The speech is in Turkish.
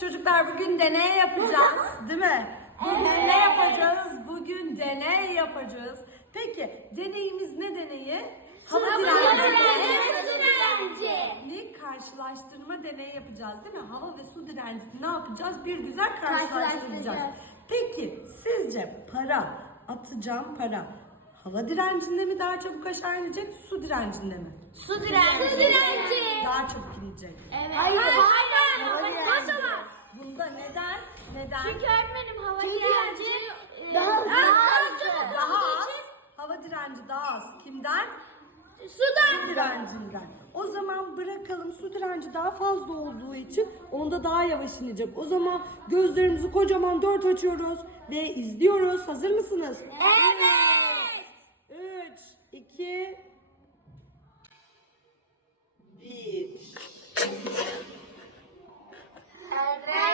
Çocuklar bugün deney yapacağız, değil mi? Bugün ne yapacağız? Bugün deney yapacağız. Peki deneyimiz ne deneyi? Hava direnci karşılaştırma deneyi yapacağız, değil mi? Hava ve su direncini ne yapacağız? Bir güzel karşılaştıracağız. Peki sizce atacağım para hava direncinde mi daha çabuk aşağı inecek, su direncinde mi? Su direnci. Daha çabuk inecek. Evet. Hayır. Maşallah. Bunda neden? Çünkü öğretmenim hava direnci Daha Daha az. Hava direnci daha az. Kimden? Sudan. Su direncinden. O zaman bırakalım, su direnci daha fazla olduğu için onda daha yavaş inecek. O zaman gözlerimizi kocaman 4 açıyoruz ve izliyoruz. Hazır mısınız? Evet. 3, 2, 1. Evet.